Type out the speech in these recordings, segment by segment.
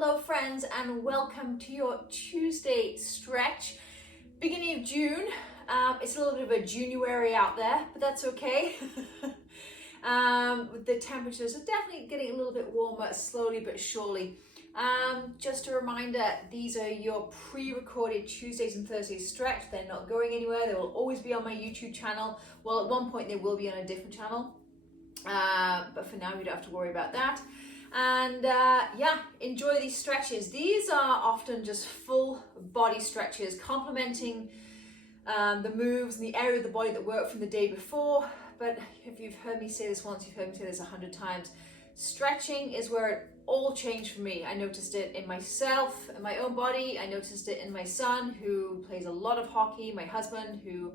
Hello friends, and welcome to your Tuesday stretch. Beginning of June. It's a little bit of a January out there, but that's okay. The temperatures are definitely getting a little bit warmer slowly but surely. Just a reminder, these are your pre-recorded Tuesdays and Thursdays stretch. They're not going anywhere. They will always be on my YouTube channel. Well, at one point they will be on a different channel, but for now you don't have to worry about that. And yeah, enjoy these stretches. These are often just full body stretches, complementing the moves and the area of the body that worked from the day before. But if you've heard me say this once, you've heard me say this 100 times. Stretching is where it all changed for me. I noticed it in myself, in my own body. I noticed it in my son, who plays a lot of hockey, my husband, who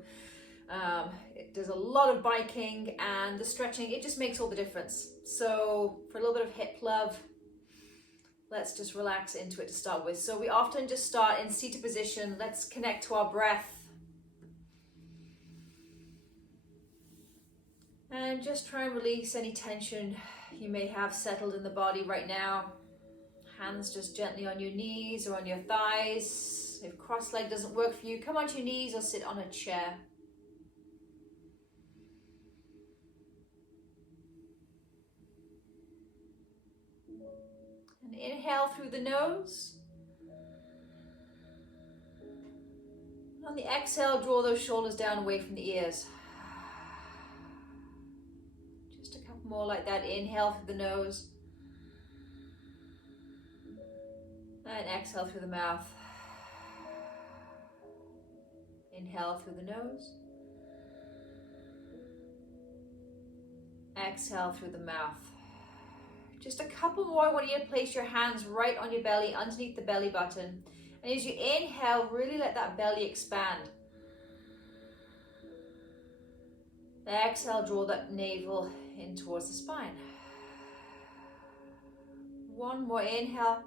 does a lot of biking, and the stretching, it just makes all the difference. So for a little bit of hip love, let's just relax into it to start with. So we often just start in seated position. Let's connect to our breath. And just try and release any tension you may have settled in the body right now. Hands just gently on your knees or on your thighs. If cross-leg doesn't work for you, come onto your knees or sit on a chair. And inhale through the nose. On the exhale, draw those shoulders down away from the ears. Just a couple more like that. Inhale through the nose. And exhale through the mouth. Inhale through the nose. Exhale through the mouth. Just a couple more. I want you to place your hands right on your belly, underneath the belly button. And as you inhale, really let that belly expand. Exhale, draw that navel in towards the spine. One more inhale.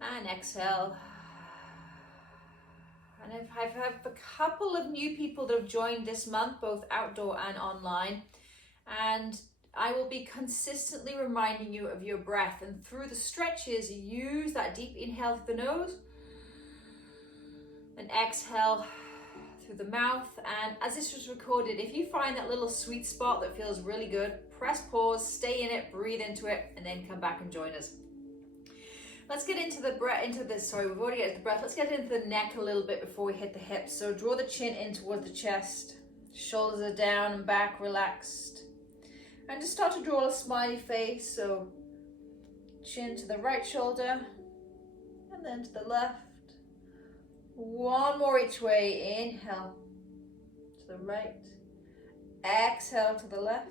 And exhale. And I've had a couple of new people that have joined this month, both outdoor and online. And I will be consistently reminding you of your breath. And through the stretches, use that deep inhale through the nose. And exhale through the mouth. And as this was recorded, if you find that little sweet spot that feels really good, press pause, stay in it, breathe into it, and then come back and join us. Let's get into the breath, we've already got the breath. Let's get into the neck a little bit before we hit the hips. So draw the chin in towards the chest. Shoulders are down and back, relaxed. And just start to draw a smiley face. So chin to the right shoulder and then to the left. One more each way. Inhale to the right. Exhale to the left.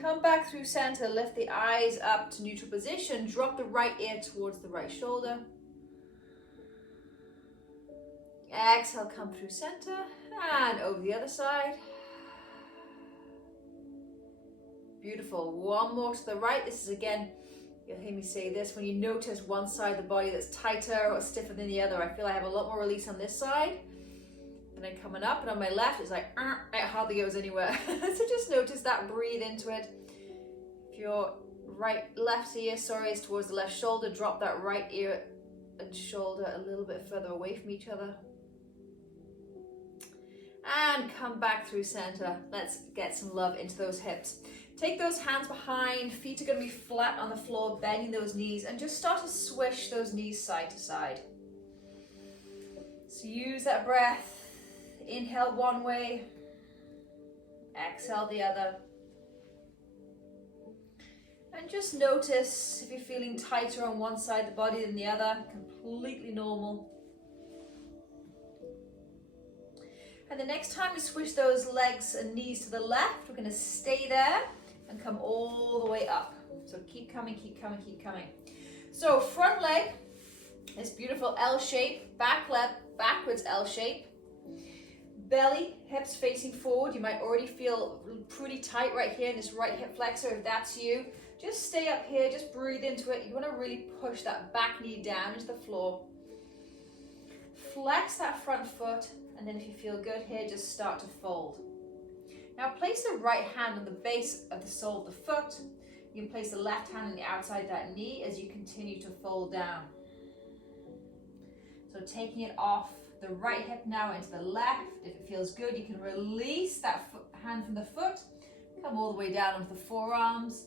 Come back through center, lift the eyes up to neutral position, drop the right ear towards the right shoulder. Exhale, come through center, and over the other side. Beautiful. One more to the right. This is again, you'll hear me say this, when you notice one side of the body that's tighter or stiffer than the other. I feel I have a lot more release on this side. And then coming up, and on my left, it's like, it hardly goes anywhere. So just notice that, breathe into it. If your left ear is towards the left shoulder, drop that right ear and shoulder a little bit further away from each other. And come back through center. Let's get some love into those hips. Take those hands behind, feet are gonna be flat on the floor, bending those knees, and just start to swish those knees side to side. So use that breath. Inhale one way, exhale the other. And just notice if you're feeling tighter on one side of the body than the other, completely normal. And the next time we switch those legs and knees to the left, we're gonna stay there and come all the way up. So keep coming, keep coming, keep coming. So front leg, this beautiful L shape, back leg, backwards L shape. Belly, hips facing forward. You might already feel pretty tight right here in this right hip flexor. If that's you, just stay up here, just breathe into it. You want to really push that back knee down into the floor. Flex that front foot, and then if you feel good here, just start to fold. Now place the right hand on the base of the sole of the foot. You can place the left hand on the outside of that knee as you continue to fold down. So taking it off the right hip now into the left. If it feels good, you can release that hand from the foot. Come all the way down onto the forearms.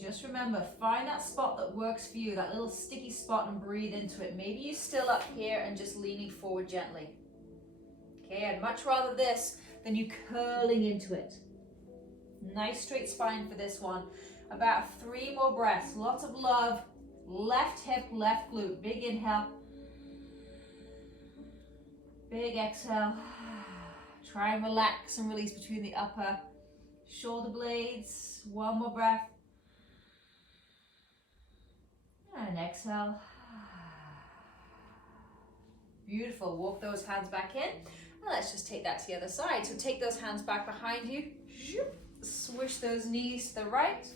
Just remember, find that spot that works for you, that little sticky spot, and breathe into it. Maybe you're still up here and just leaning forward gently. Okay, I'd much rather this than you curling into it. Nice straight spine for this one. About 3 more breaths. Lots of love. Left hip, left glute. Big inhale. Big exhale. Try and relax and release between the upper shoulder blades. 1 more breath. And exhale. Beautiful. Walk those hands back in. And let's just take that to the other side. So take those hands back behind you. Swish those knees to the right.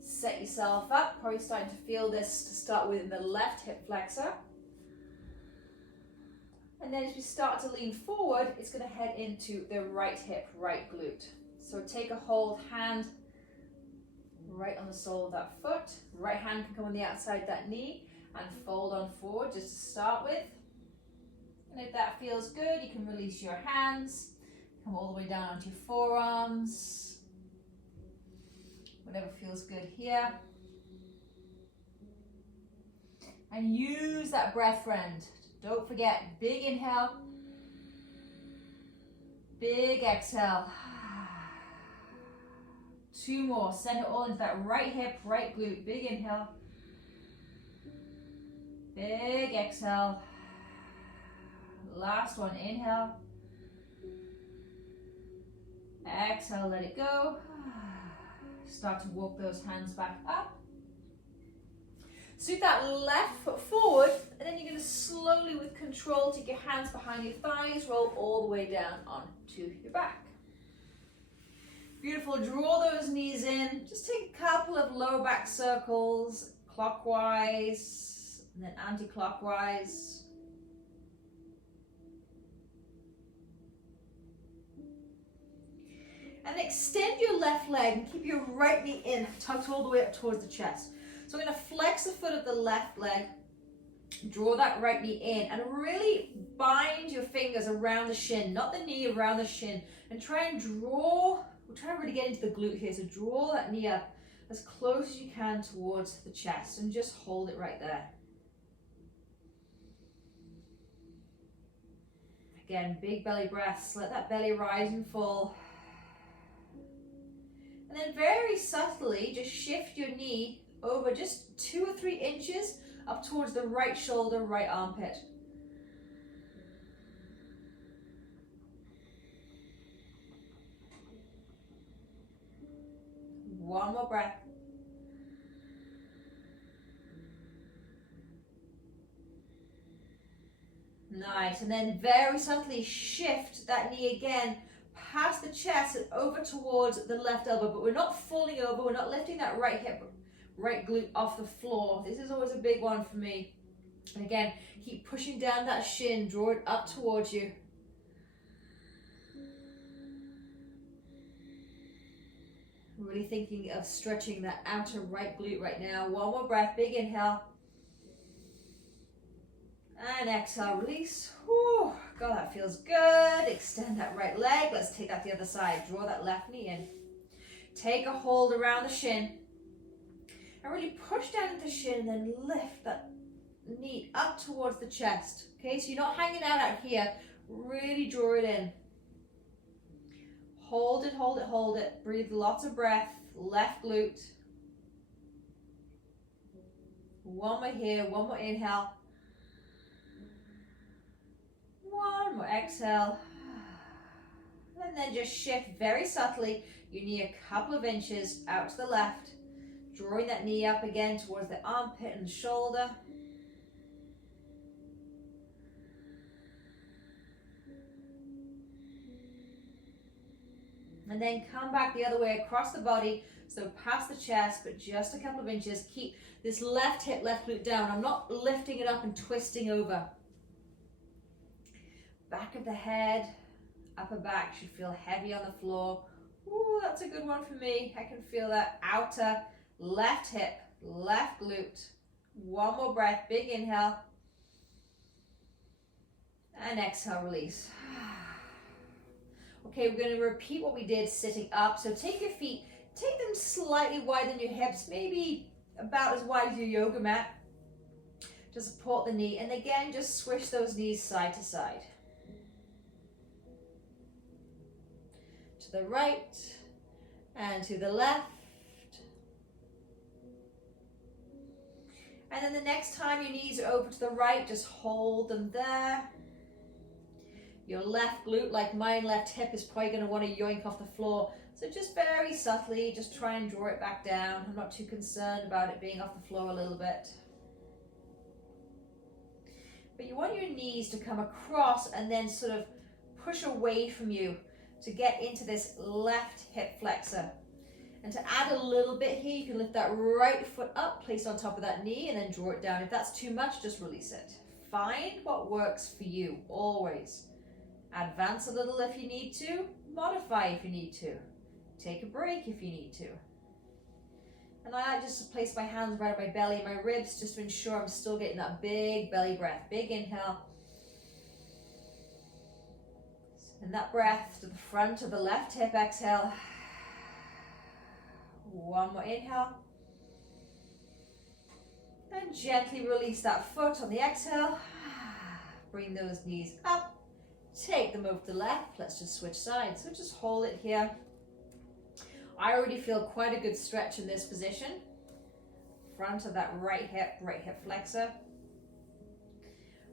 Set yourself up. Probably starting to feel this to start with in the left hip flexor. And then as we start to lean forward, it's going to head into the right hip, right glute. So take a hold, hand right on the sole of that foot. Right hand can come on the outside of that knee and fold on forward just to start with. And if that feels good, you can release your hands. Come all the way down onto your forearms. Whatever feels good here. And use that breath, friend. Don't forget, big inhale. Big exhale. 2 more. Send it all into that right hip, right glute. Big inhale. Big exhale. Last one. Inhale. Exhale, let it go. Start to walk those hands back up. Scoot that left foot forward, and then you're going to slowly, with control, take your hands behind your thighs, roll all the way down onto your back. Beautiful. Draw those knees in. Just take a couple of lower back circles, clockwise, and then anti-clockwise. And extend your left leg and keep your right knee in, tucked all the way up towards the chest. So I'm going to flex the foot of the left leg, draw that right knee in, and really bind your fingers around the shin, not the knee, around the shin, and try and draw, we're trying to really get into the glute here, so draw that knee up as close as you can towards the chest, and just hold it right there. Again, big belly breaths, let that belly rise and fall. And then very subtly, just shift your knee over just 2 or 3 inches up towards the right shoulder, right armpit. One more breath. Nice. And then very subtly shift that knee again past the chest and over towards the left elbow, but we're not falling over, we're not lifting that right hip, right glute off the floor. This is always a big one for me. And again, keep pushing down that shin, draw it up towards you. Really thinking of stretching that outer right glute right now. One more breath, big inhale. And exhale, release. Whew. God, that feels good. Extend that right leg. Let's take that to the other side. Draw that left knee in. Take a hold around the shin. And really push down into the shin and then lift that knee up towards the chest. Okay, so you're not hanging out here. Really draw it in. Hold it, hold it, hold it. Breathe lots of breath. Left glute. One more here. One more inhale. One more exhale. And then just shift very subtly your knee a couple of inches out to the left. Drawing that knee up again towards the armpit and the shoulder. And then come back the other way across the body, so past the chest, but just a couple of inches. Keep this left hip, left glute down. I'm not lifting it up and twisting over. Back of the head, Upper back should feel heavy on the floor. Ooh, that's a good one for me. I can feel that outer left hip, left glute. One more breath, big inhale. And exhale, release. Okay, we're going to repeat what we did sitting up. So take your feet, take them slightly wider than your hips, maybe about as wide as your yoga mat to support the knee. And again, just swish those knees side to side. To the right and to the left. And then the next time your knees are over to the right, just hold them there. Your left glute, like mine, left hip is probably going to want to yoink off the floor. So just very subtly, just try and draw it back down. I'm not too concerned about it being off the floor a little bit. But you want your knees to come across and then sort of push away from you to get into this left hip flexor. And to add a little bit here, you can lift that right foot up, place it on top of that knee, and then draw it down. If that's too much, just release it. Find what works for you, always. Advance a little if you need to, modify if you need to. Take a break if you need to. And I like just to place my hands right at my belly and my ribs just to ensure I'm still getting that big belly breath. Big inhale. And that breath to the front of the left hip, exhale. One more inhale. And gently release that foot on the exhale. Bring those knees up. Take them over to the left. Let's just switch sides. So just hold it here. I already feel quite a good stretch in this position. Front of that right hip flexor.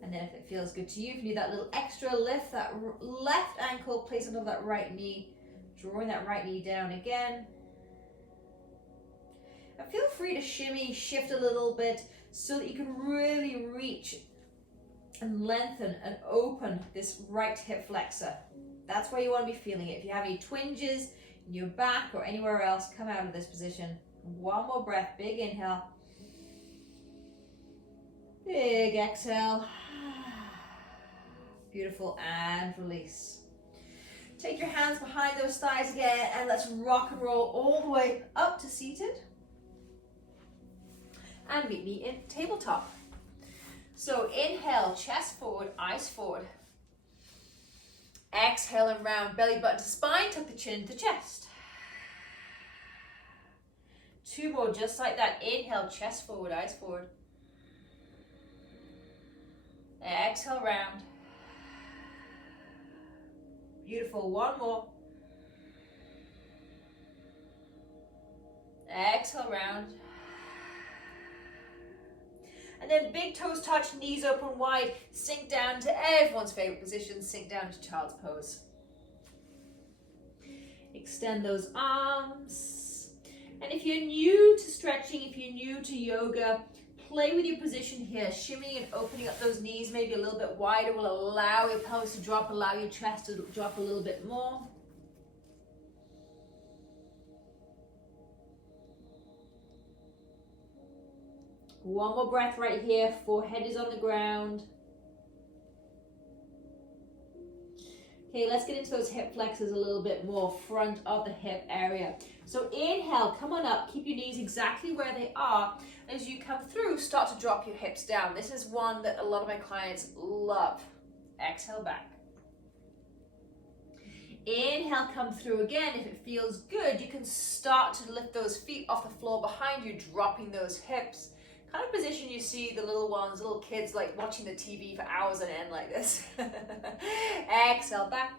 And then if it feels good to you, if you need that little extra lift, that left ankle, place on top of that right knee, drawing that right knee down again. And feel free to shimmy, shift a little bit so that you can really reach and lengthen and open this right hip flexor. That's where you want to be feeling it. If you have any twinges in your back or anywhere else, come out of this position. One more breath, big inhale. Big exhale. Beautiful, and release. Take your hands behind those thighs again and let's rock and roll all the way up to seated. And meet me in tabletop. So inhale, chest forward, eyes forward. Exhale and round, belly button to spine, tuck the chin to chest. Two more, just like that. Inhale, chest forward, eyes forward. Exhale, round. Beautiful, one more. Exhale, round. And then big toes touch, knees open wide, sink down to everyone's favorite position, sink down to child's pose. Extend those arms. And if you're new to stretching, if you're new to yoga, play with your position here, shimmying and opening up those knees maybe a little bit wider will allow your pelvis to drop, allow your chest to drop a little bit more. One more breath right here, forehead is on the ground. Okay, let's get into those hip flexors a little bit more, front of the hip area. So inhale, come on up, keep your knees exactly where they are. As you come through, start to drop your hips down. This is one that a lot of my clients love. Exhale back. Inhale, come through again. If it feels good, you can start to lift those feet off the floor behind you, dropping those hips. Kind of position you see the little ones, little kids like watching the TV for hours on end like this. Exhale back.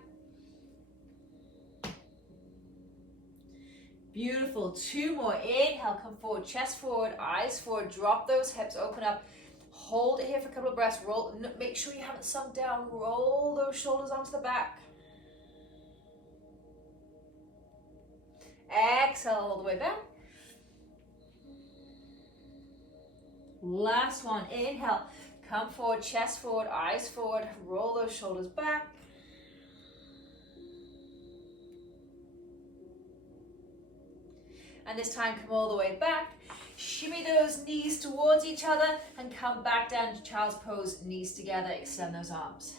Beautiful, two more. Inhale, come forward, chest forward, eyes forward, drop those hips, open up. Hold it here for a couple of breaths. Roll. Make sure you haven't sunk down. Roll those shoulders onto the back. Exhale all the way back. Last one, inhale, come forward, chest forward, eyes forward, roll those shoulders back. And this time, come all the way back. Shimmy those knees towards each other and come back down to child's pose, knees together, extend those arms.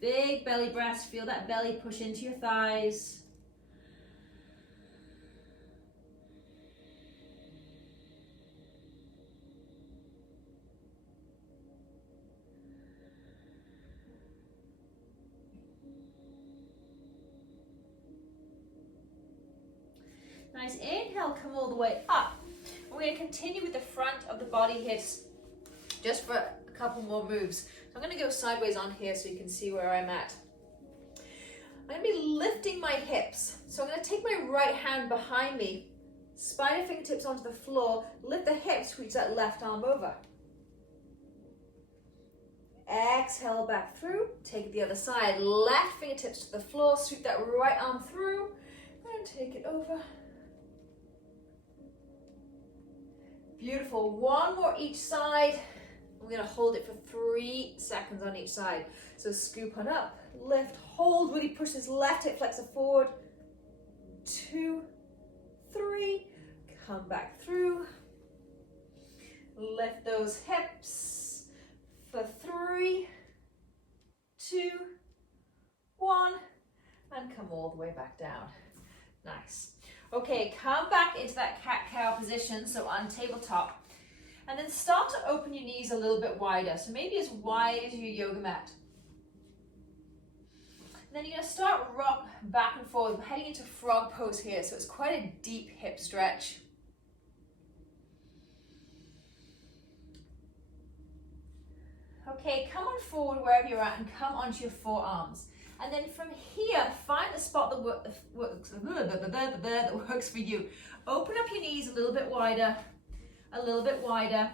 Big belly breaths. Feel that belly push into your thighs. Nice. Inhale, come all the way up. We're going to continue with the front of the body here just for a couple more moves. So I'm going to go sideways on here so you can see where I'm at. I'm going to be lifting my hips. So I'm going to take my right hand behind me, spider fingertips onto the floor, lift the hips, reach that left arm over. Exhale back through, take it the other side. Left fingertips to the floor, sweep that right arm through, and take it over. Beautiful. One more each side. We're going to hold it for 3 seconds on each side. So scoop on up, lift, hold, really push this left hip flexor forward. 2, 3, come back through. Lift those hips for 3, 2, 1, and come all the way back down. Nice. Okay, come back into that cat-cow position, so on tabletop. And then start to open your knees a little bit wider, so maybe as wide as your yoga mat. And then you're going to start rock back and forth. We're heading into frog pose here, so it's quite a deep hip stretch. Okay, come on forward wherever you're at and come onto your forearms. And then from here, find the spot that works for you. Open up your knees a little bit wider, a little bit wider.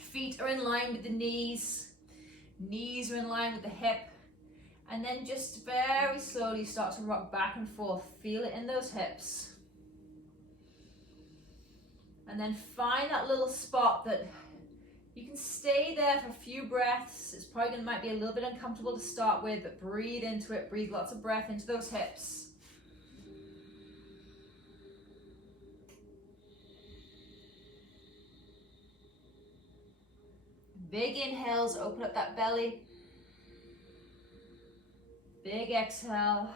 Feet are in line with the knees. Knees are in line with the hip. And then just very slowly start to rock back and forth. Feel it in those hips. And then find that little spot that you can stay there for a few breaths. It's probably might be a little bit uncomfortable to start with, but breathe into it. Breathe lots of breath into those hips. Big inhales, open up that belly. Big exhale.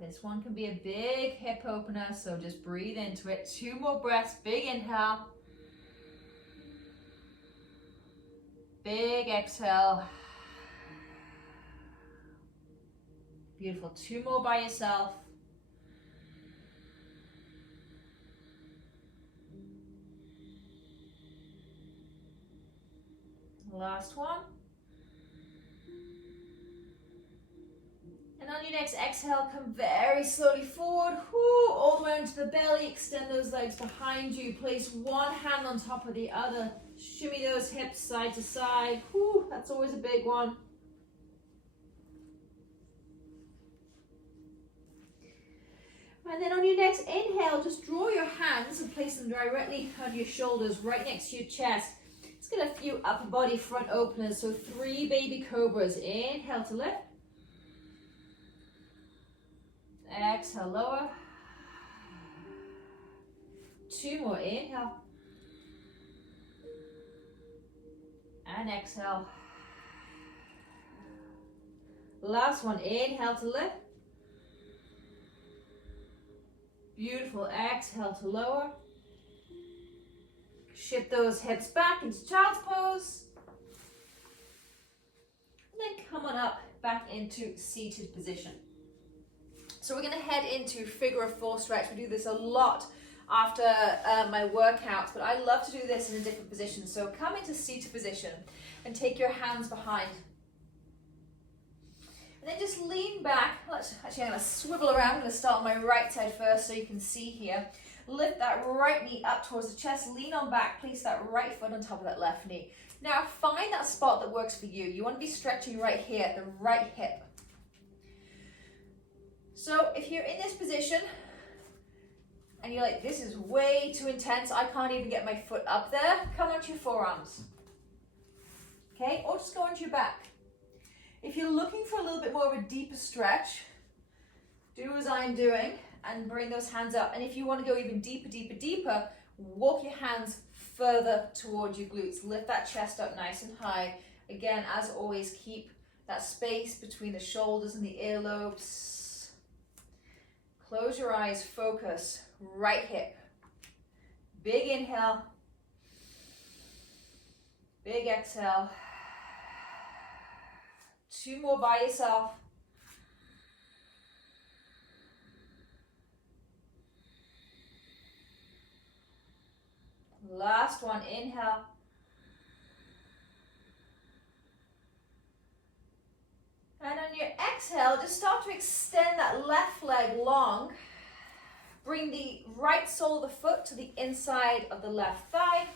This one can be a big hip opener, so just breathe into it. 2 more breaths. Big inhale. Big exhale. Beautiful. 2 more by yourself. Last one. And on your next exhale, come very slowly forward, all the way into the belly. Extend those legs behind you. Place one hand on top of the other. Shimmy those hips side to side. That's always a big one. And then on your next inhale, just draw your hands and place them directly on your shoulders, right next to your chest. Let's get a few upper body front openers. So 3 baby cobras. Inhale to lift. Exhale, lower. 2 more, inhale. And exhale. Last one, inhale to lift. Beautiful, exhale to lower. Shift those hips back into child's pose. And then come on up, back into seated position. So we're going to head into figure of 4 stretch. We do this a lot after my workouts, but I love to do this in a different position. So come into seated position and take your hands behind. And then just lean back. Actually, I'm going to swivel around. I'm going to start on my right side first so you can see here. Lift that right knee up towards the chest. Lean on back. Place that right foot on top of that left knee. Now find that spot that works for you. You want to be stretching right here at the right hip. So if you're in this position and you're like, this is way too intense, I can't even get my foot up there, come onto your forearms. Okay, or just go onto your back. If you're looking for a little bit more of a deeper stretch, do as I'm doing and bring those hands up. And if you want to go even deeper, deeper, deeper, walk your hands further towards your glutes. Lift that chest up nice and high. Again, as always, keep that space between the shoulders and the earlobes. Close your eyes, focus, right hip. Big inhale, big exhale. 2 more by yourself. Last one, inhale. And on your exhale, just start to extend that left leg long. Bring the right sole of the foot to the inside of the left thigh.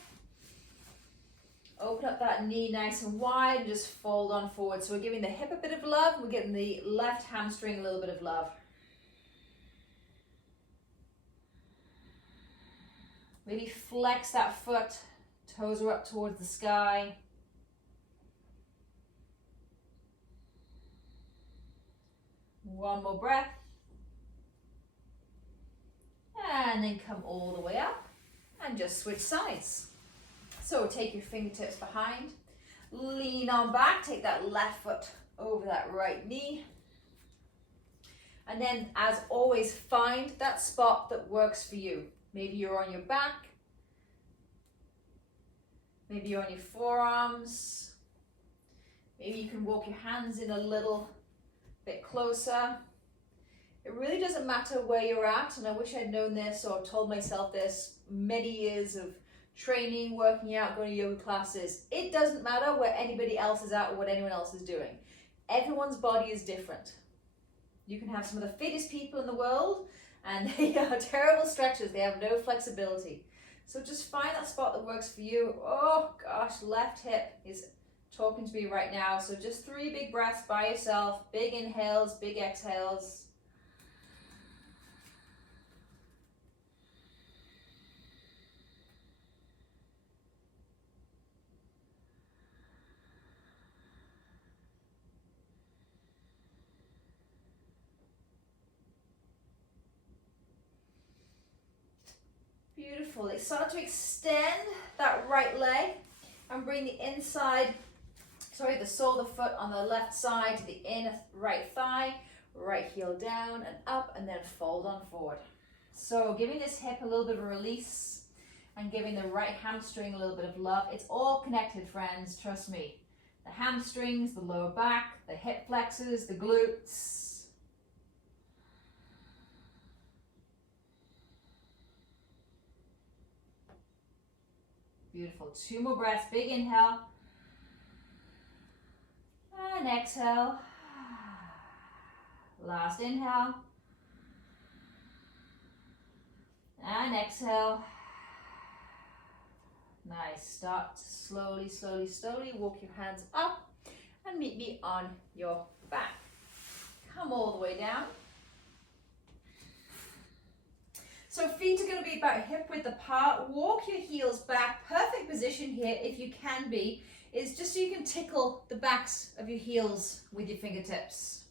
Open up that knee nice and wide and just fold on forward. So we're giving the hip a bit of love. We're getting the left hamstring a little bit of love. Maybe flex that foot. Toes are up towards the sky. One more breath. And then come all the way up and just switch sides. So take your fingertips behind, lean on back, take that left foot over that right knee. And then, as always, find that spot that works for you. Maybe you're on your back, maybe you're on your forearms, maybe you can walk your hands in a little bit closer. It really doesn't matter where you're at, and I wish I'd known this or told myself this many years of training, working out, going to yoga classes. It doesn't matter where anybody else is at or what anyone else is doing. Everyone's body is different. You can have some of the fittest people in the world and they are terrible stretchers. They have no flexibility. So just find that spot that works for you. Oh gosh, left hip is talking to me right now. So just 3 big breaths by yourself. Big inhales, big exhales. Beautiful. Start to extend that right leg and bring the inside, the sole of the foot on the left side to the inner right thigh, right heel down and up, and then fold on forward. So giving this hip a little bit of a release and giving the right hamstring a little bit of love. It's all connected, friends, trust me. The hamstrings, the lower back, the hip flexors, the glutes. Beautiful. 2 more breaths. Big inhale. And exhale. Last inhale. And exhale. Nice. Start to slowly, slowly, slowly walk your hands up and meet me on your back. Come all the way down. So feet are going to be about hip width apart. Walk your heels back. Perfect position here, if you can be, is just so you can tickle the backs of your heels with your fingertips.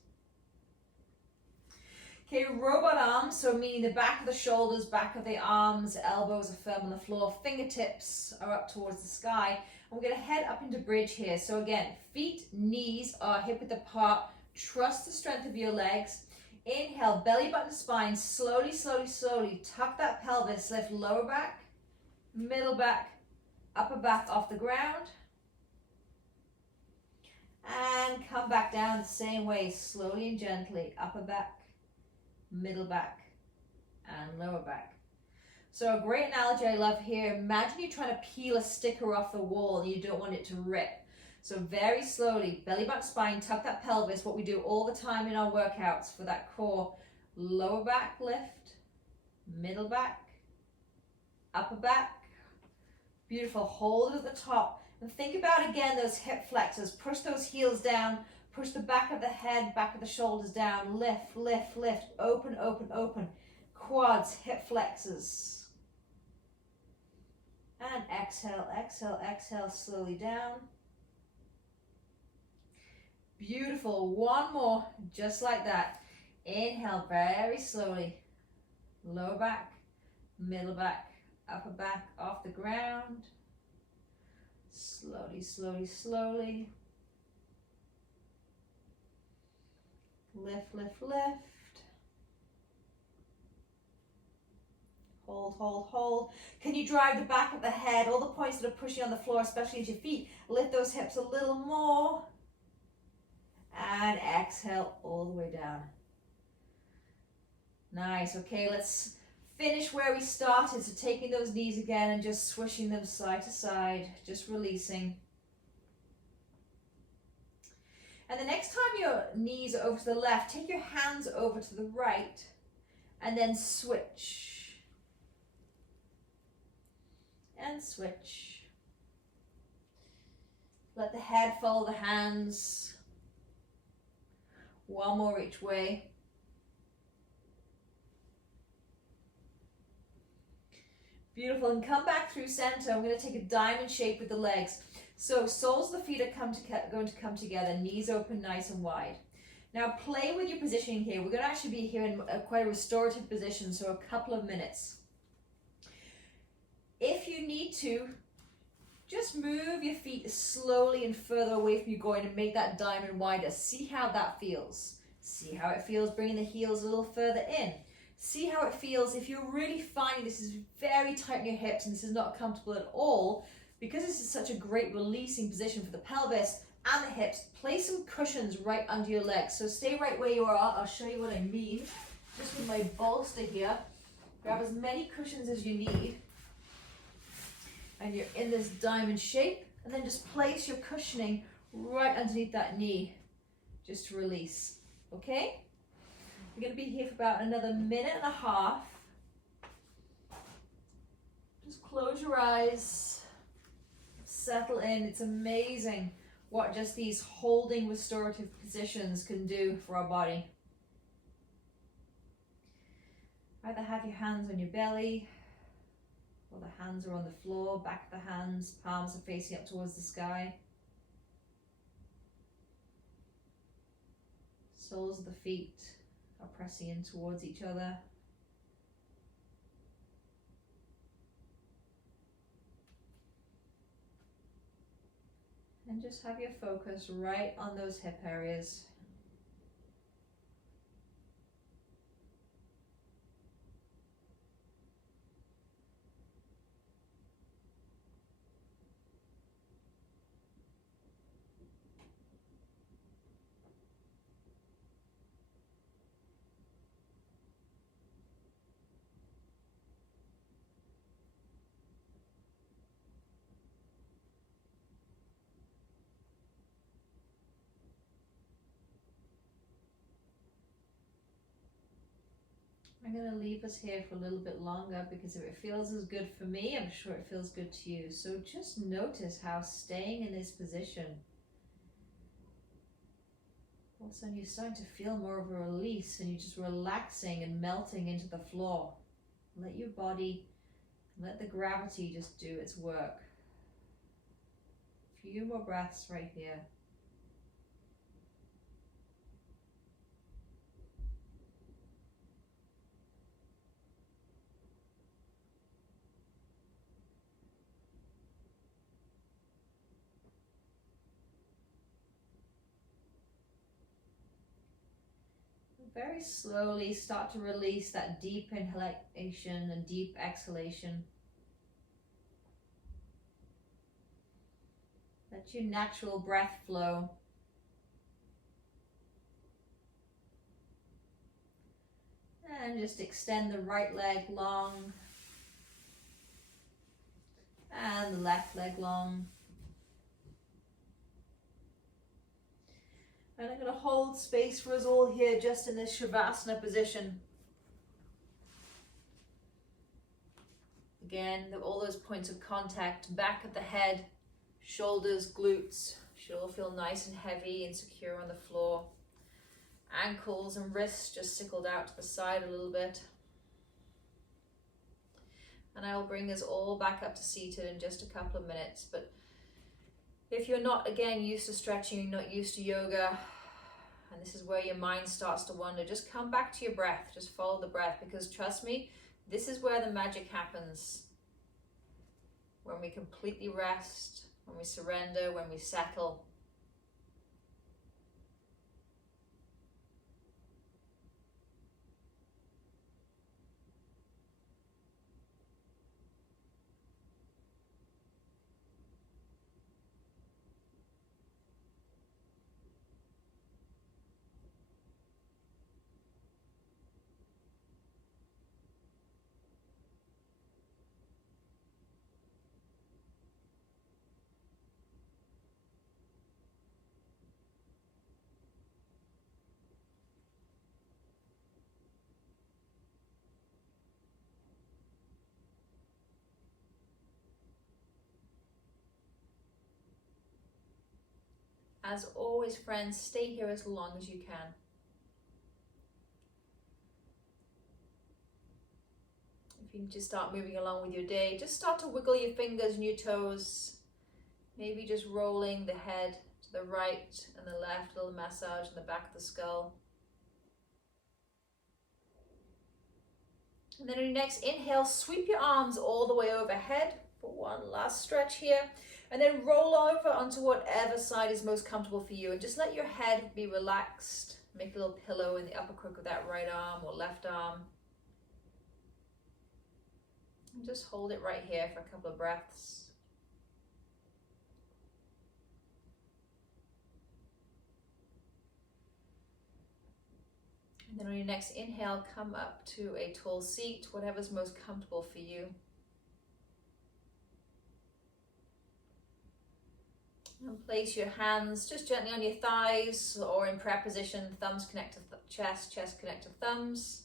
Okay, robot arms, so meaning the back of the shoulders, back of the arms, elbows are firm on the floor, fingertips are up towards the sky. And we're going to head up into bridge here. So again, feet, knees are hip width apart. Trust the strength of your legs. Inhale, belly button spine, slowly, slowly, slowly. Tuck that pelvis, lift lower back, middle back, upper back off the ground. And come back down the same way, slowly and gently. Upper back, middle back, and lower back. So a great analogy I love here. Imagine you're trying to peel a sticker off the wall and you don't want it to rip. So very slowly, belly button spine, tuck that pelvis, what we do all the time in our workouts for that core. Lower back lift, middle back, upper back. Beautiful, hold it at the top. And think about again those hip flexors. Push those heels down, push the back of the head, back of the shoulders down. Lift, lift, lift, open, open, open. Quads, hip flexors. And exhale, exhale, exhale, slowly down. Beautiful. One more, just like that. Inhale very slowly. Lower back, middle back, upper back off the ground. Slowly, slowly, slowly. Lift, lift, lift. Hold, hold, hold. Can you drive the back of the head, all the points that are pushing on the floor, especially into your feet? Lift those hips a little more. And exhale all the way down. Nice. Okay, let's finish where we started. So taking those knees again and just swishing them side to side, just releasing. And the next time your knees are over to the left, take your hands over to the right and then switch. And switch. Let the head follow the hands. One more each way. Beautiful, and come back through center. I'm going to take a diamond shape with the legs. So soles of the feet are going to come together, knees open nice and wide. Now play with your positioning here. We're going to actually be here in quite a restorative position, so a couple of minutes. If you need to, just move your feet slowly and further away from you going and make that diamond wider. See how that feels. See how it feels bringing the heels a little further in. See how it feels if you're really finding this is very tight in your hips and this is not comfortable at all. Because this is such a great releasing position for the pelvis and the hips, place some cushions right under your legs. So stay right where you are. I'll show you what I mean. Just with my bolster here. Grab as many cushions as you need. And you're in this diamond shape, and then just place your cushioning right underneath that knee just to release. Okay? We're going to be here for about another minute and a half. Just close your eyes, settle in. It's amazing what just these holding restorative positions can do for our body. Either have your hands on your belly, or the hands are on the floor, back of the hands, palms are facing up towards the sky. Soles of the feet are pressing in towards each other. And just have your focus right on those hip areas. I'm going to leave us here for a little bit longer because if it feels as good for me, I'm sure it feels good to you. So just notice how staying in this position, all of a sudden you're starting to feel more of a release and you're just relaxing and melting into the floor. Let your body, let the gravity just do its work. A few more breaths right here. Very slowly start to release that deep inhalation and deep exhalation. Let your natural breath flow. And just extend the right leg long and the left leg long. And I'm going to hold space for us all here just in this Shavasana position. Again, all those points of contact, back of the head, shoulders, glutes, should all feel nice and heavy and secure on the floor. Ankles and wrists just sickled out to the side a little bit. And I will bring us all back up to seated in just a couple of minutes. But if you're not, again, used to stretching, not used to yoga, and this is where your mind starts to wander, just come back to your breath. Just follow the breath, because trust me, this is where the magic happens. When we completely rest, when we surrender, when we settle. As always, friends, stay here as long as you can. If you just start moving along with your day, just start to wiggle your fingers and your toes. Maybe just rolling the head to the right and the left, a little massage in the back of the skull. And then on your next inhale, sweep your arms all the way overhead for one last stretch here. And then roll over onto whatever side is most comfortable for you. And just let your head be relaxed. Make a little pillow in the upper crook of that right arm or left arm. And just hold it right here for a couple of breaths. And then on your next inhale, come up to a tall seat, whatever's most comfortable for you. And place your hands just gently on your thighs or in prayer position, thumbs connect to chest, chest connect to thumbs.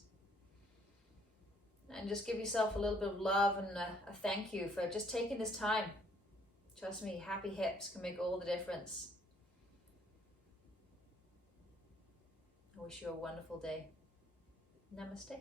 And just give yourself a little bit of love and a thank you for just taking this time. Trust me, happy hips can make all the difference. I wish you a wonderful day. Namaste.